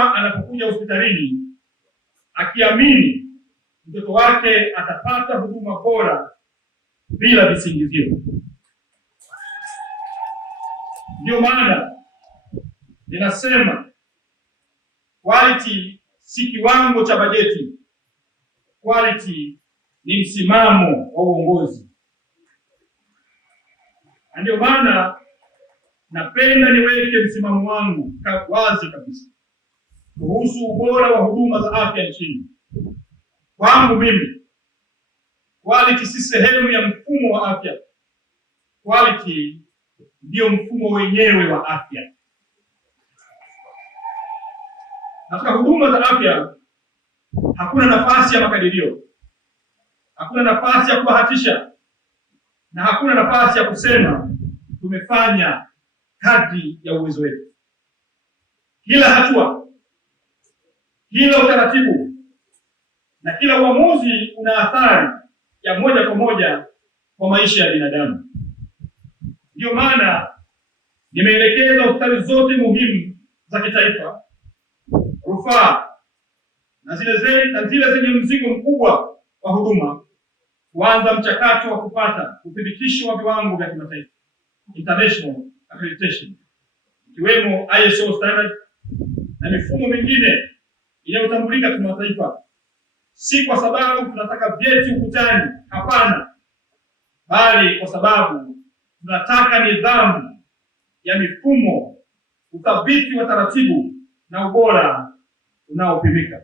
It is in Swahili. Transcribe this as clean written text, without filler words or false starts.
mama anapokuja hospitalini akiamini mtoto wake atapata huduma bora bila visingizio. Ndio maana ninasema quality si kiwango cha bajeti. Quality ni msimamo wa uongozi. Ndio maana napenda niweke msimamo wangu wazi kabisa kuhusu ubora wa huduma za afya nchini. Kwangu mimi, quality si sehemu ya mfumo wa afya. Quality ndio mfumo wenyewe wa afya. Katika huduma za afya hakuna nafasi ya makadirio, hakuna nafasi ya kubahatisha, na hakuna nafasi ya kusema tumefanya kadri ya uwezo wetu. Kila hatua, kila utaratibu na kila uamuzi una athari ya moja kwa moja kwa maisha ya binadamu. Ndio maana nimeelekeza hospitali zote muhimu za kitaifa, rufaa na zile zenye mzigo mkubwa wa huduma kuanza mchakato wa kupata uthibitisho wa viwango vya kimataifa, international accreditation, ikiwemo ISO standard na mifumo mingine inayotambulika kimataifa. Si kwa sababu tunataka vyeti ukutani, hapana, bali kwa sababu tunataka nidhamu ya mifumo, uthabiti wa taratibu na ubora unaopimika.